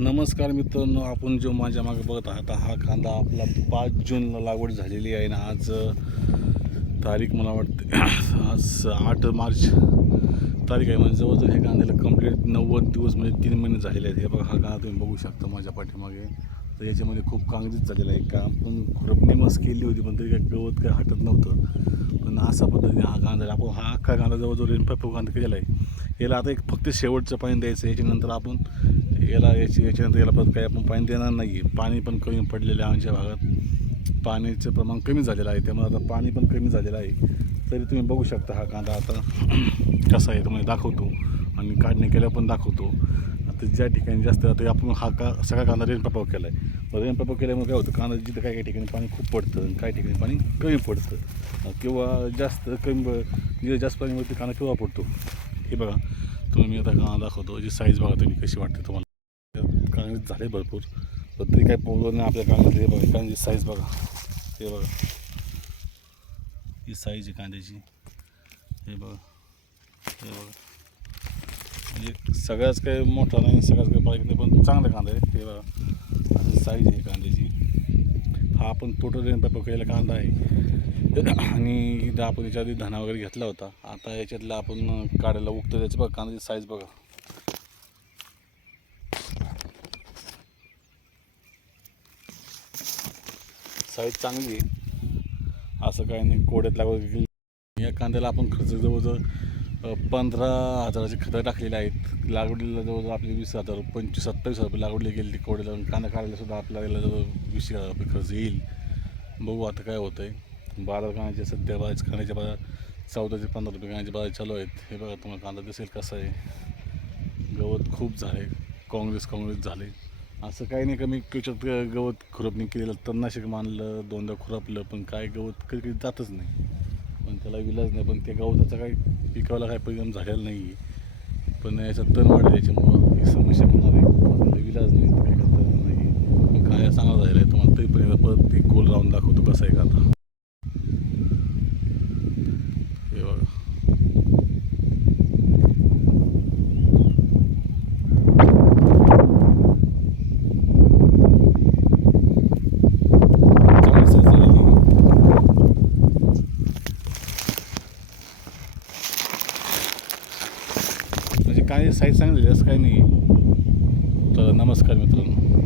नमस्कार मित्रांनो आपण जो माझ्या मागे बघत आहात हा कांदा आपला पाच जूनला लागवड झालेली आहे ना आज तारीख मला वाटते आज आठ मार्च तारीख आहे. म्हणजे जवळजवळ हे कांद्याला कंप्लीट नव्वद दिवस म्हणजे तीन महिने झालेले आहेत. हे बघा हा कांदा तुम्ही बघू शकता माझ्या पाठीमागे. तर याच्यामध्ये खूप कांगजीच झालेला आहे. का आपण खुरपणी मस केली होती पण तरी काय गवत काय हटत नव्हतं. पण असा पद्धतीने हा कांदा झाला आपण हा अख्खा कांदा जवळजवळ रेनपाईप कांदा केलेला आहे. याला आता एक फक्त शेवटचं पाणी द्यायचं याच्यानंतर आपण याला याची याच्यानंतर याला परत काही आपण पाणी देणार नाही. आहे पाणी पण कमी पडलेलं आहे आमच्या भागात. पाण्याचं प्रमाण कमी झालेलं आहे. त्यामुळे आता पाणी पण कमी झालेलं आहे. तरी तुम्ही बघू शकता हा कांदा आता कसा आहे तुम्हाला दाखवतो. आणि काढणी केल्या पण दाखवतो. आता ज्या ठिकाणी जास्त आता आपण हा का सगळा कांदा रेनपापाव केला आहे रेनप्रपाव केल्यामुळे काय होतं कांदा जिथं काही काही ठिकाणी पाणी खूप पडतं आणि काही ठिकाणी पाणी कमी पडतं. किंवा जास्त कमी जिथं जास्त पाणी पडतं कांदा केव्हा पडतो? हे बघा. तुम्ही मी आता कांदा दाखवतो. जी साईज बघा तुम्ही कशी वाटते तुम्हाला. कांदे झाले भरपूर. पण तरी काही प्रॉब्लेम नाही आपल्या कांद्यामध्ये हे बघा कांद्याची साईज बघा. हे बघा. ही साईज आहे कांद्याची. हे बघा. हे बघा. म्हणजे सगळ्याच काही मोठा नाही सगळ्याच काही बारीक नाही पण चांगला कांदा आहे. हे बघा. अशी साईज आहे कांद्याची. हा आपण टोटल रेन पेपर कांदा आहे. आणि आपण याच्या आधी धना वगैरे घेतला होता. आता याच्यातला आपण काढायला उगतो त्याचं बघा कांद्याची साईज बघा. साईज चांगली आहे. असं काही नाही कोड्यात लागवड या कांद्याला आपण खर्च जवळजवळ पंधरा हजाराचे खतं टाकलेले आहेत. लागवडीला जवळजवळ आपले वीस हजार पंचवीस सत्तावीस हजार रुपये लागवडीला गेली कोड्याला आणि कांदा काढायलासुद्धा आपल्याला जवळ वीस हजार रुपये खर्च येईल. बघू आता काय होतं आहे बाजार कांद्याचे सध्या बाजार कांद्याच्या बाजार चौदा ते पंधरा रुपये कांद्याचे बाजार चालू आहेत. हे बघा तुम्हाला कांदा दिसेल कसं आहे. गवत खूप झाले काँग्रेस काँग्रेस झाले असं काही नाही कमी क्वचित गवत खुरपणी केलेलं तणनाशक मानलं दोनदा खुरपलं पण काय गवत कधी कधी जातच नाही. पण त्याला विलाज नाही पण त्या गवताचा काही पिकाला काही परिणाम झालेला नाही आहे पण याच्यात तण वाढलं याच्यामुळं ही समस्या होणार आहे. विलाज नाही तर काय करता येणार नाही पण काय चांगला झालेला आहे तुम्हाला तरी पण एकदा परत ते गोल राऊंड दाखवतो कसं आहे का आता हे बघा चांगली size झालेली आहे. काही साईज चांगली आहे, काही नाही. तर नमस्कार मित्रांनो.